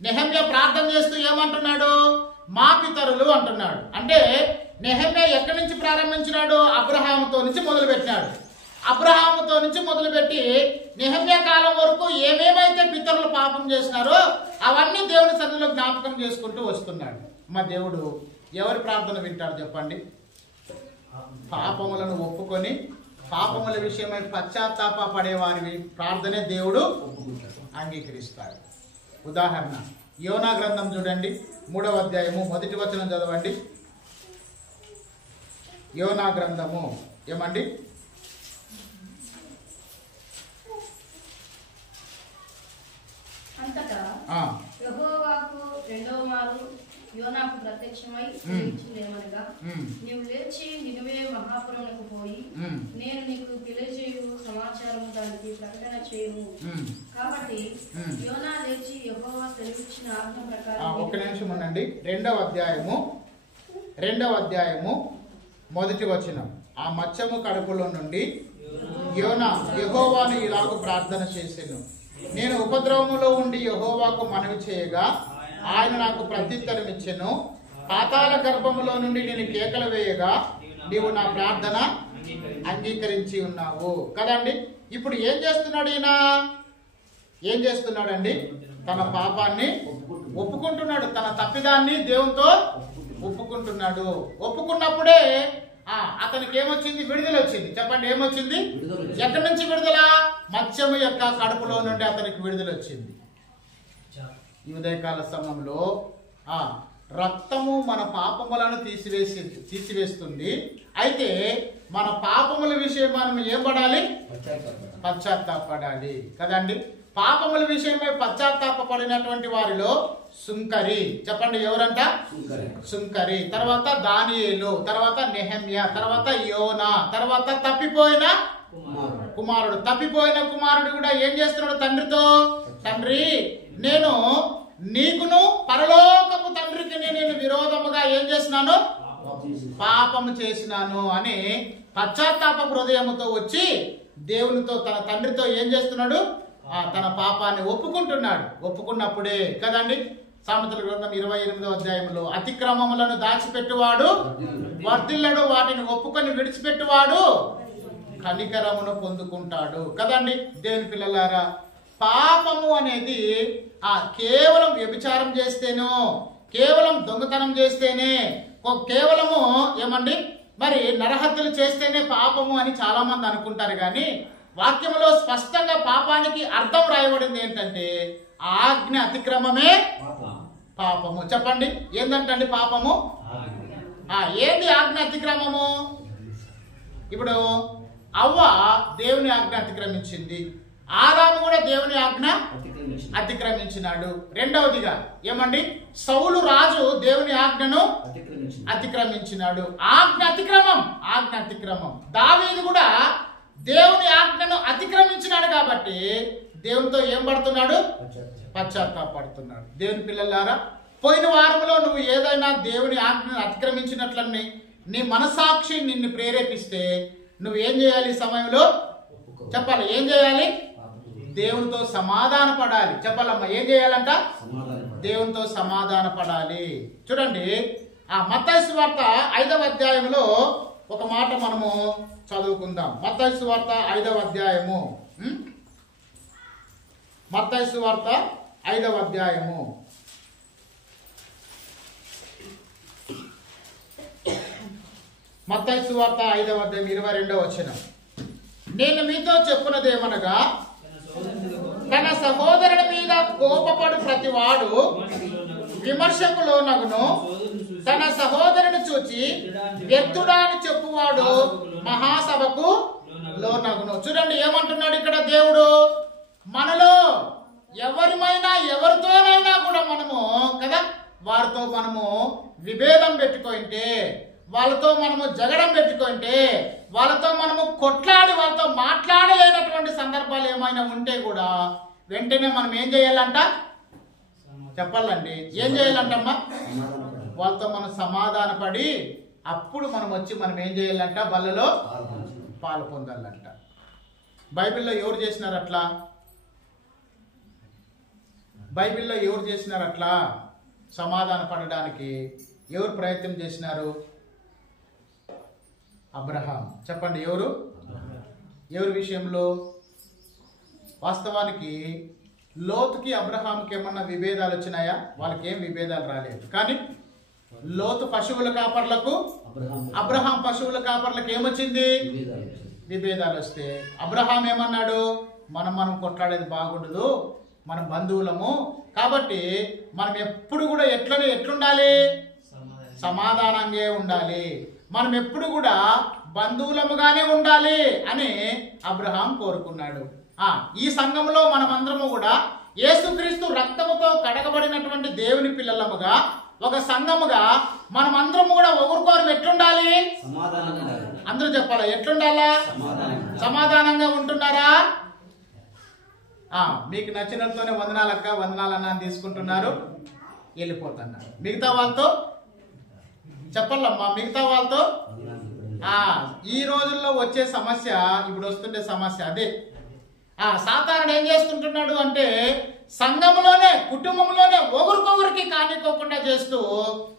నెహమ్యా ప్రార్థన చేస్తూ ఏమంటున్నాడు? మా పితరులు అంటున్నాడు. అంటే నెహమ్యా ఎక్కడి నుంచి ప్రారంభించినాడు? అబ్రహాముతో నుంచి మొదలుపెట్టినాడు. అబ్రహాముతో నుంచి మొదలుపెట్టి నెహమ్యా కాలం వరకు ఏమేమైతే పితరులు పాపం చేసినారో అవన్నీ దేవుని సన్నిధిలో జ్ఞాపకం చేసుకుంటూ వస్తున్నాడు. మా దేవుడు ఎవరి ప్రార్థన వింటాడు చెప్పండి? పాపములను ఒప్పుకొని పాపముల విషయమై పశ్చాత్తాప పడేవారి ప్రార్థనే దేవుడు అంగీకరిస్తాడు. ఉదాహరణ యోనా గ్రంథం చూడండి, 3వ అధ్యాయము 1వ వచనం చదవండి. యోనా గ్రంథము ఏమండి? అంతటా యెహోవాకు రెండవ మారు యోనాకు ప్రత్యక్షమై ఏమనగా, నీవు లేచి నినివే మహాపురమునకు పోయి నేను నీకు తెలియజేయు సమాచారము దానికి ప్రకటన చేయము. కాబట్టి యోనా లేచి యెహోవా సెలవిచ్చిన ఆజ్ఞ ప్రకారం. ఒక్క నిమిషం ఉండండి. 2వ అధ్యాయము 1వ వచనం, ఆ మత్స్యము కడుపులో నుండి యోనా యెహోవాను ఇలాగ ప్రార్థన చేసెను, నేను ఉపద్రవములో ఉండి యెహోవాకు మనవి చేయగా ఆయన నాకు ప్రత్యుత్తరం ఇచ్చెను. పాతాళ గర్భములో నుండి నేను కేకలు వేయగా నీవు నా ప్రార్థన అంగీకరించి ఉన్నావు కదండి. ఇప్పుడు ఏం చేస్తున్నాడండి? తన పాపాన్ని ఒప్పుకుంటున్నాడు, తన తప్పిదాన్ని దేవునితో ఒప్పుకుంటున్నాడు. ఒప్పుకున్నప్పుడే అతనికి ఏమొచ్చింది? విడుదల వచ్చింది. చెప్పండి, ఏమొచ్చింది? ఎక్కడి నుంచి విడుదల? మత్స్యము యొక్క కడుపులో నుండి అతనికి విడుదల వచ్చింది. ఈ ఉదయకాల సమయంలో రక్తము మన పాపములను తీసివేస్తుంది. అయితే మన పాపముల విషయం మనం ఏం పడాలి? పశ్చాత్తాపడాలి కదండి. పాపముల విషయమై పశ్చాత్తాపడినటువంటి వారిలో సుంకరి, చెప్పండి ఎవరంట? సుంకరి, తర్వాత దానియేలు, తర్వాత నెహమ్యా, తర్వాత యోనా, తర్వాత తప్పిపోయిన కుమారుడు. తప్పిపోయిన కుమారుడు కూడా ఏం చేస్తున్నాడు? తండ్రితో, తండ్రి నేను నీకును పరలోకపు తండ్రికి నేను విరోధముగా ఏం చేసినాను? పాపము చేసినాను అని పశ్చాత్తాప హృదయముతో వచ్చి దేవునితో, తన తండ్రితో ఏం చేస్తున్నాడు? తన పాపాన్ని ఒప్పుకుంటున్నాడు. ఒప్పుకున్నప్పుడే కదండి సామెతల గ్రంథం 28వ అధ్యాయంలో అతిక్రమములను దాచిపెట్టువాడు వర్ధిల్లడు, వాటిని ఒప్పుకొని విడిచిపెట్టువాడు కనికరమును పొందుకుంటాడు కదండి. దేవుని పిల్లలారా, పాపము అనేది కేవలం వ్యభిచారం చేస్తేనో, కేవలం దొంగతనం చేస్తేనే, కేవలము ఏమండి మరి నరహత్యలు చేస్తేనే పాపము అని చాలా మంది అనుకుంటారు. కానీ వాక్యంలో స్పష్టంగా పాపానికి అర్థం రాయబడింది ఏంటంటే ఆజ్ఞ అతిక్రమమే పాపము. చెప్పండి, ఏంటంటే పాపము ఏంటి? ఆజ్ఞ అతిక్రమము. ఇప్పుడు అవ్వ దేవుని ఆజ్ఞ అతిక్రమించింది, ఆదాము కూడా దేవుని ఆజ్ఞ అతిక్రమించినాడు. రెండవదిగా ఏమండి? సౌలు రాజు దేవుని ఆజ్ఞను అతిక్రమించినాడు. ఆజ్ఞ అతిక్రమం, ఆజ్ఞ అతిక్రమం. దావీదు కూడా దేవుని ఆజ్ఞను అతిక్రమించినాడు కాబట్టి దేవునితో ఏం పడుతున్నాడు? పశ్చాత్తాపడుతున్నాడు. దేవుని పిల్లలారా, పోయిన వారంలో నువ్వు ఏదైనా దేవుని ఆజ్ఞను అతిక్రమించినట్లని నీ మనసాక్షి నిన్ను ప్రేరేపిస్తే నువ్వు ఏం చేయాలి? ఈ సమయంలో చెప్పాలి, ఏం చేయాలి? దేవునితో సమాధాన పడాలి. చెప్పాలమ్మా, ఏం చేయాలంట? దేవునితో సమాధాన పడాలి. చూడండి, మత్తయి సువార్త 5వ అధ్యాయంలో ఒక మాట మనము చదువుకుందాం. మత్తయి సువార్త 5వ అధ్యాయము, మత్తయి సువార్త 5వ అధ్యాయము మత్తయి సువార్త 5వ అధ్యాయం 22వ వచనం. నేను మీతో చెప్పున్నదేమనగా, తన సహోదరుడి మీద కోపపడు ప్రతివాడు విమర్శకు లోనగును, తన సహోదరుని చూచి వ్యర్థుడా అని చెప్పువాడు మహాసభకు లోనగును. చూడండి ఏమంటున్నాడు ఇక్కడ దేవుడు. మనలో ఎవరితోనైనా కూడా మనము కదా వారితో మనము విభేదం పెట్టుకుంటే, వాళ్ళతో మనము జగడం పెట్టుకుంటే, వాళ్ళతో మనము కొట్లాడి వాళ్ళతో మాట్లాడలేనటువంటి సందర్భాలు ఏమైనా ఉంటే కూడా వెంటనే మనం ఏం చేయాలంట? చెప్పాలండి, ఏం చేయాలంటమ్మా? వాళ్ళతో మనం సమాధాన పడి అప్పుడు మనం వచ్చి మనం ఏం చేయాలంట? బల్లలో పాలు పొందాలంట. బైబిల్లో ఎవరు చేసినారు అట్లా? బైబిల్లో ఎవరు చేసినారు అట్లా? సమాధాన పడడానికి ఎవరు ప్రయత్నం చేసినారు? అబ్రహాం. చెప్పండి, ఎవరి విషయంలో? వాస్తవానికి లోతుకి అబ్రహాంకి ఏమన్నా విభేదాలు వచ్చినాయా? వాళ్ళకి ఏం విభేదాలు రాలేదు. కానీ లోతు పశువుల కాపర్లకు, అబ్రహాం పశువుల కాపర్లకు ఏమొచ్చింది? విభేదాలు వస్తే అబ్రహాం ఏమన్నాడు? మనం కొట్లాడేది బాగుండదు, మనం బంధువులము కాబట్టి మనం ఎప్పుడు కూడా ఎట్లుండాలి? సమాధానంగా ఉండాలి. మనం ఎప్పుడు కూడా బంధువులముగానే ఉండాలి అని అబ్రహాం కోరుకున్నాడు. ఈ సంఘంలో మనమందరము కూడా యేసుక్రీస్తు రక్తముతో కడగబడినటువంటి దేవుని పిల్లలముగా, ఒక సంఘముగా మనమందరము కూడా ఒకరికొకరు ఎట్లుండాలి? అందరూ చెప్పాలా, ఎట్లుండాలా? సమాధానంగా ఉంటున్నారా? మీకు నచ్చినట్టుతోనే వందనాలక్క, వందనాలన్నా తీసుకుంటున్నారు, వెళ్ళిపోతున్నారు. మిగతా వాళ్ళతో చెప్పాలమ్మా, మిగతా వాళ్ళతో ఈ రోజుల్లో వచ్చే సమస్య, ఇప్పుడు వస్తుండే సమస్య అదే. సాతానుడు ఏం చేసుకుంటున్నాడు అంటే సంఘంలోనే, కుటుంబంలోనే ఒకరికొకరికి కానికోకుండా చేస్తూ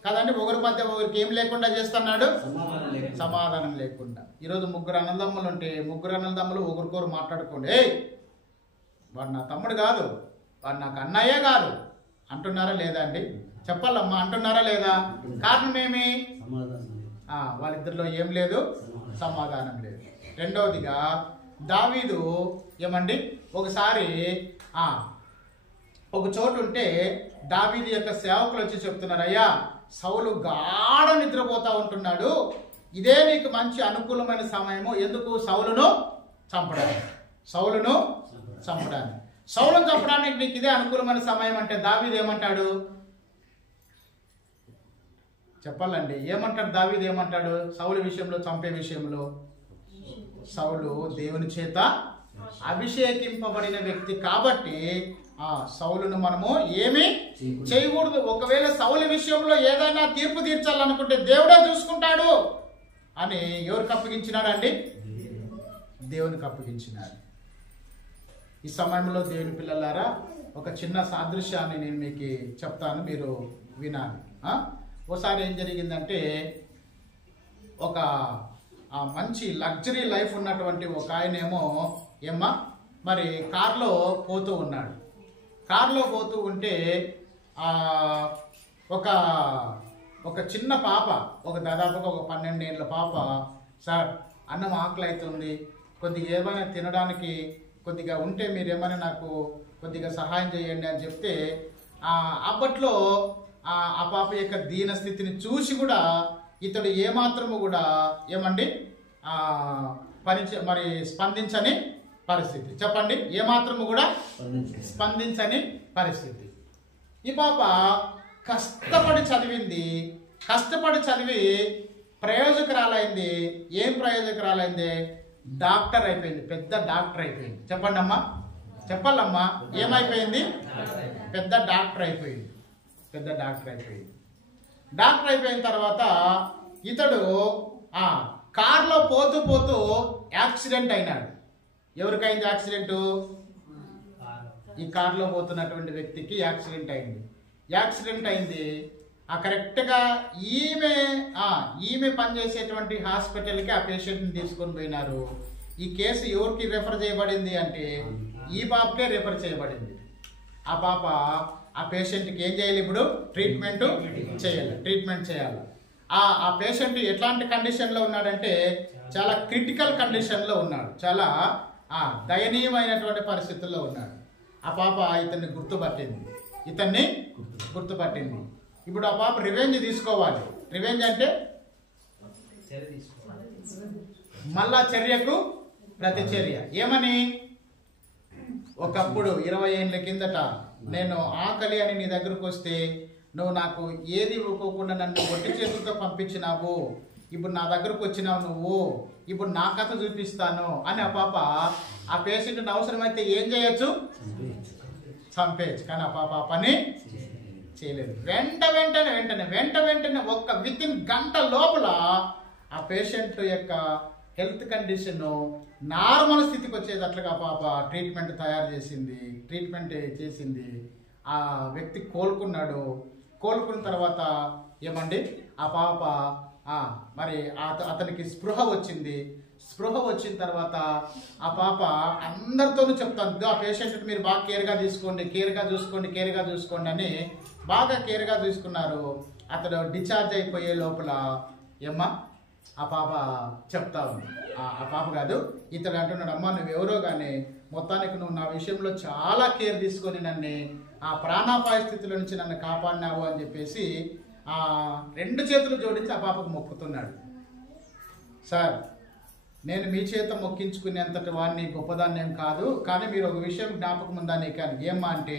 కదండి, ఒకరి మధ్య ఒకరికి ఏం లేకుండా చేస్తున్నాడు? సమాధానం లేకుండా. ఈరోజు ముగ్గురు అన్నదమ్ములు ఉంటే ముగ్గురు అన్నదమ్ములు ఒకరికొకరు మాట్లాడుకోండి, వాడు నా తమ్ముడు కాదు, వాడు నాకు అన్నయ్యే కాదు అంటున్నారా లేదా అండి? చెప్పాలమ్మా, అంటున్నారా లేదా? కారణం ఏమి? వాళ్ళిద్దరిలో ఏం లేదు, సమాధానం లేదు. రెండవదిగా దావీదు ఏమండి ఒకసారి ఒక చోటు ఉంటే దావీదు యొక్క సేవకులు వచ్చి చెప్తున్నారు, అయ్యా సౌలు గాఢ నిద్రపోతా ఉంటున్నాడు, ఇదే నీకు మంచి అనుకూలమైన సమయము, ఎందుకు సౌలును చంపడానికి, సౌలును చంపడానికి నీకు ఇదే అనుకూలమైన సమయం అంటే దావీదు ఏమంటాడు చెప్పాలండి? ఏమంటాడు దావీదు? ఏమంటాడు సౌలు విషయంలో, చంపే విషయంలో? సౌలు దేవుని చేత అభిషేకింపబడిన వ్యక్తి కాబట్టి సౌలును మనము ఏమీ చేయకూడదు. ఒకవేళ సౌలు విషయంలో ఏదైనా తీర్పు తీర్చాలనుకుంటే దేవుడే చూసుకుంటాడు అని ఎవరికి అప్పగించినాడండి? దేవునికి అప్పగించినాడు. ఈ సమయంలో దేవుని పిల్లలారా ఒక చిన్న సాదృశ్యాన్ని నేను మీకు చెప్తాను, మీరు వినాలి. ఒకసారి ఏం జరిగిందంటే ఒక మంచి లగ్జరీ లైఫ్ ఉన్నటువంటి ఒక ఆయనేమో మరి కార్లో పోతూ ఉన్నాడు. కార్లో పోతూ ఉంటే ఒక చిన్న పాప, దాదాపుగా ఒక 12 ఏళ్ళ పాప, సార్ అన్నం ఆకలి అవుతుంది, కొద్దిగా ఏమైనా తినడానికి కొద్దిగా ఉంటే మీరు ఏమైనా నాకు కొద్దిగా సహాయం చేయండి అని చెప్తే అప్పట్లో ఆ పాప యొక్క దీన స్థితిని చూసి కూడా ఇతడు ఏమాత్రము కూడా ఏమండి మరి స్పందించని పరిస్థితి. చెప్పండి, ఏమాత్రము కూడా స్పందించని పరిస్థితి. ఈ పాప కష్టపడి చదివి ప్రయోజకురాలైంది. ఏం ప్రయోజకురాలైంది? డాక్టర్ అయిపోయింది, పెద్ద డాక్టర్ అయిపోయింది. చెప్పండి అమ్మా, చెప్పాలమ్మా, ఏమైపోయింది? పెద్ద డాక్టర్ అయిపోయింది. డాక్టర్ అయిపోయిన తర్వాత ఇతడు కార్లో పోతూ యాక్సిడెంట్ అయినాడు. ఎవరికైంది యాక్సిడెంట్? ఈ కార్లో పోతున్నటువంటి వ్యక్తికి యాక్సిడెంట్ అయింది. కరెక్ట్గా ఈమె పనిచేసేటువంటి హాస్పిటల్కి ఆ పేషెంట్ని తీసుకొని పోయినారు. ఈ కేసు ఎవరికి రెఫర్ చేయబడింది అంటే ఈ పాపకే రెఫర్ చేయబడింది. ఆ పాప ఆ పేషెంట్కి ఏం చేయాలి? ఇప్పుడు ట్రీట్మెంట్ చేయాలి. ఆ పేషెంట్ ఎట్లాంటి కండిషన్లో ఉన్నాడంటే చాలా క్రిటికల్ కండిషన్లో ఉన్నాడు, చాలా దయనీయమైనటువంటి పరిస్థితుల్లో ఉన్నాడు. ఆ పాప ఇతన్ని గుర్తుపట్టింది. ఇప్పుడు ఆ పాప రివెంజ్ తీసుకోవాలి. రివెంజ్ అంటే మళ్ళా చర్యకు ప్రతిచర్య. ఏమని? ఒకప్పుడు 20 ఏళ్ళ కిందట నేను ఆకలి అని నీ దగ్గరకు వస్తే నువ్వు నాకు ఏది ఇవ్వకోకుండా నన్ను ఒట్టి చేతులతో పంపించినావు, ఇప్పుడు నా దగ్గరకు వచ్చినావు నువ్వు, ఇప్పుడు నా కథ చూపిస్తాను అని ఆ పాప ఆ పేషెంట్ని అవసరమైతే ఏం చేయొచ్చు? చంపేయచ్చు. కానీ ఆ పాప పని చేయలేదు. వెంటనే ఒక్క వితిన్ గంట లోపల ఆ పేషెంట్ యొక్క హెల్త్ కండిషన్ నార్మల్ స్థితికి వచ్చేటట్లుగా పాప ట్రీట్మెంట్ చేసింది. ఆ వ్యక్తి కోలుకున్నాడు. కోలుకున్న తర్వాత ఏమండి ఆ పాప మరి అతనికి స్పృహ వచ్చిన తర్వాత ఆ పాప అందరితోనూ చెప్తాను, ఆ పేషెంట్ మీరు బాగా కేర్గా చూసుకోండి అని బాగా కేర్గా చూసుకున్నారు. అతడు డిశ్చార్జ్ అయిపోయే లోపల ఆ పాప చెప్తా ఉంది, ఆ పాప కాదు ఇతడు అంటున్నాడు, అమ్మ నువ్వెవరో కానీ మొత్తానికి నువ్వు నా విషయంలో చాలా కేర్ తీసుకొని నన్ను ఆ ప్రాణాపాయ స్థితిలో నుంచి నన్ను కాపాడినావు అని చెప్పేసి 2 చేతులు జోడించి ఆ పాపకు మొక్కుతున్నాడు. సార్ నేను మీ చేత మొక్కించుకునేంతటి వాడిని గొప్పదాన్ని ఏం కాదు, కానీ మీరు ఒక విషయం జ్ఞాపకం ఉందని కానీ ఏమ్మా అంటే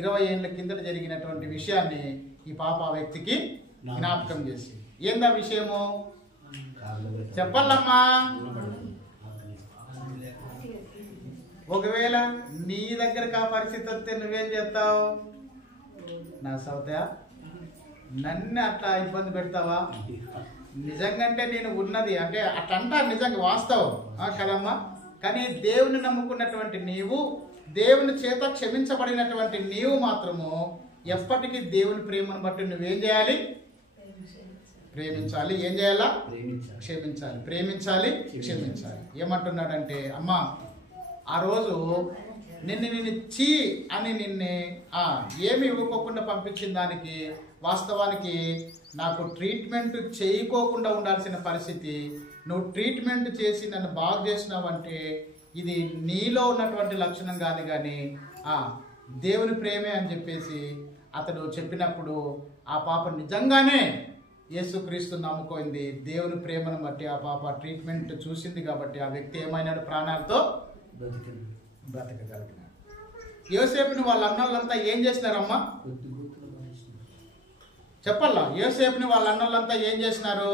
20 ఏళ్ళ కిందట జరిగినటువంటి విషయాన్ని ఈ పాప ఆ వ్యక్తికి జ్ఞాపకం చేసి, ఏందా విషయము చెప్పాలమ్మా? ఒకవేళ నీ దగ్గరకు ఆ పరిస్థితి వస్తే నువ్వేం చేస్తావు? నా సౌత్యా నన్ను అట్లా ఇబ్బంది పెడతావా? నిజంగంటే నేను ఉన్నది అంటే అట్లంటా నిజంగా వాస్తవం కదమ్మా. కానీ దేవుని నమ్ముకున్నటువంటి నీవు, దేవుని చేత క్షమించబడినటువంటి నీవు మాత్రము ఎప్పటికీ దేవుని ప్రేమను బట్టి నువ్వేం చేయాలి? ప్రేమించాలి. ఏం చేయాలా? ప్రేమించాలి. ఏమంటున్నాడంటే అమ్మా ఆ రోజు నిన్ను చీ అని నిన్ను ఏమి ఇవ్వకోకుండా పంపించిన దానికి వాస్తవానికి నాకు ట్రీట్మెంట్ చేయకోకుండా ఉండాల్సిన పరిస్థితి, నువ్వు ట్రీట్మెంట్ చేసి నన్ను బాగు చేసినావంటే ఇది నీలో ఉన్నటువంటి లక్షణం కాదు కానీ దేవుని ప్రేమే అని చెప్పేసి అతడు చెప్పినప్పుడు ఆ పాప నిజంగానే యేసుక్రీస్తు నమ్ముకుంది. దేవుని ప్రేమను బట్టి ఆ పాప ట్రీట్మెంట్ చూసింది కాబట్టి ఆ వ్యక్తి ఏమైనాడు, ప్రాణాలతో బ్రతకగలిగినాడు. యోసేపుని వాళ్ళ అన్నోళ్ళంతా ఏం చేసినారమ్మా చెప్పాలా? యోసేపుని వాళ్ళ అన్నోళ్ళంతా ఏం చేసినారు?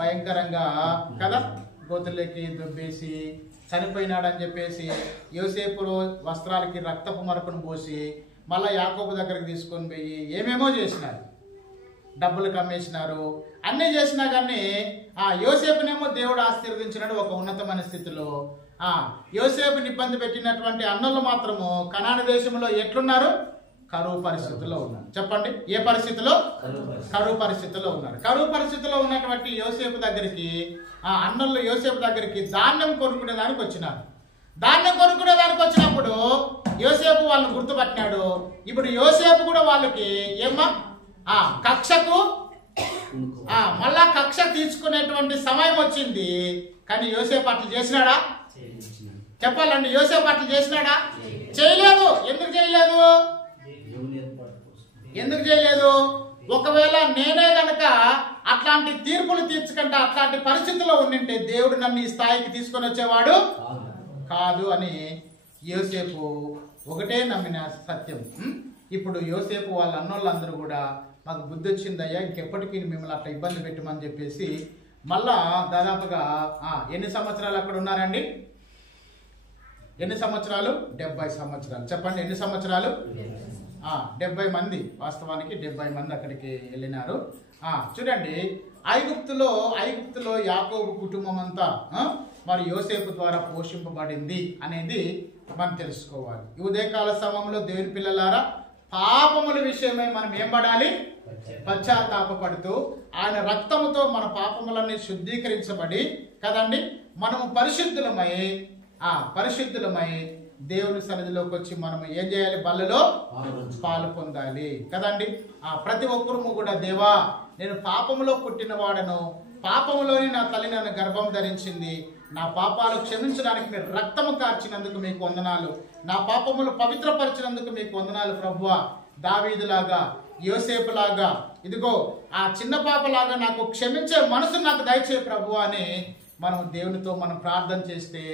భయంకరంగా కదా, గోతులకి దొబ్బేసి చనిపోయినాడని చెప్పేసి యోసేపు వస్త్రాలకి రక్తపు మరకను పోసి మళ్ళీ యాకోబు దగ్గరికి తీసుకొని పోయి ఏమేమో చేసినారు, డబ్బులు కమ్మేసినారు, అన్నీ చేసినా కానీ యోసేపునేమో దేవుడు ఆశీర్వదించినాడు ఒక ఉన్నతమైన స్థితిలో. యోసేపుని ఇబ్బంది పెట్టినటువంటి అన్నలు మాత్రము కనాను దేశంలో ఎట్లున్నారు? కరువు పరిస్థితుల్లో ఉన్నారు. చెప్పండి, ఏ పరిస్థితిలో? కరువు పరిస్థితిలో ఉన్నారు. కరువు పరిస్థితిలో ఉన్నటువంటి యోసేపు దగ్గరికి అన్నలు యోసేపు దగ్గరికి ధాన్యం కొనుక్కునేదానికి వచ్చినారు. ధాన్యం కొనుక్కునేదానికి వచ్చినప్పుడు యోసేపు వాళ్ళని గుర్తుపట్టినాడు. ఇప్పుడు యోసేపు కూడా వాళ్ళకి ఏమ్మా కక్షకు మళ్ళా కక్ష తీర్చుకునేటువంటి సమయం వచ్చింది. కానీ యోసేపు అట్లా చేసినాడా? చెప్పాలండి, యోసేపు అట్లా చేసినాడా? చేయలేదు. ఎందుకు చేయలేదు? ఎందుకు చేయలేదు? ఒకవేళ నేనే గనక అట్లాంటి తీర్పులు తీర్చకుండా అట్లాంటి పరిస్థితుల్లో ఉండింటే దేవుడు నన్ను ఈ స్థాయికి తీసుకొని వచ్చేవాడు కాదు అని యోసేపు ఒకటే నమ్మిన సత్యం. ఇప్పుడు యోసేపు వాళ్ళ అన్నోళ్ళందరూ కూడా మాకు బుద్ధి వచ్చిందయ్యా, ఇంకెప్పటికీ మిమ్మల్ని అట్లా ఇబ్బంది పెట్టమని చెప్పేసి మళ్ళా దాదాపుగా ఎన్ని సంవత్సరాలు అక్కడ ఉన్నారండి? ఎన్ని సంవత్సరాలు? 70 సంవత్సరాలు. చెప్పండి, ఎన్ని సంవత్సరాలు? 70 మంది. వాస్తవానికి 70 మంది అక్కడికి వెళ్ళినారు. చూడండి, ఐగుప్తులో యాకోబు కుటుంబం అంతా మరి యోసేపు ద్వారా పోషింపబడింది అనేది మనం తెలుసుకోవాలి. ఈ ఉదయకాల సమయంలో దేవుని పిల్లలారా, పాపముల విషయమై మనం ఏం పడాలి? పశ్చాత్తాపడుతూ ఆయన రక్తముతో మన పాపములన్నీ శుద్ధీకరించబడి కదండి మనము పరిశుద్ధులమై దేవుని సన్నిధిలోకి వచ్చి మనం ఏం చేయాలి? బల్లలో పాలు పొందాలి కదండి. ప్రతి ఒక్కరూ కూడా, దేవా నేను పాపములో పుట్టిన వాడను, పాపములోని నా తల్లి నన్ను గర్భం ధరించింది, నా పాపాలు క్షమించడానికి మీరు రక్తము కార్చినందుకు మీకు వందనాలు, నా పాపములు పవిత్రపరిచినందుకు మీకు వందనాలు ప్రభువా. దావీదులాగా, యోసేపులాగా, ఇదిగో ఆ చిన్న పాపలాగా నాకు క్షమించే మనసు నాకు దయచేయి ప్రభువా అని మనం దేవునితో మనం ప్రార్థన చేస్తే,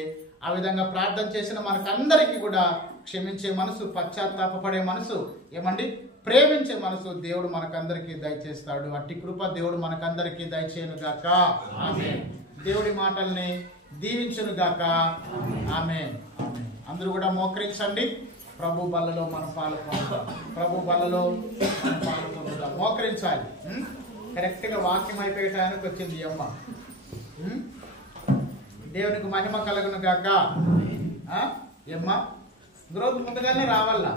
ఆ విధంగా ప్రార్థన చేసిన మనకందరికీ కూడా క్షమించే మనసు, పశ్చాత్తాపపడే మనసు, ఏమండి ప్రేమించే మనసు దేవుడు మనకందరికీ దయచేస్తాడు. అట్టి కృప దేవుడు మనకందరికీ దయచేయను గాక. ఆమేన్. దేవుడి మాటల్ని దీవించును గాక. ఆమేన్. అందరూ కూడా మోకరించండి. ప్రభు బల్లలో మనం పాలు పొందుతాం. ప్రభు బల్లలో మనం పాలు పొందుతాం. మోకరించాలి. కరెక్ట్గా వాక్యం అయిపోయే టైంకి వచ్చింది అమ్మ. దేవునికి మహిమ కలుగును గాక. ఏమ్మా, రోజు ముందుగానే రావాలా.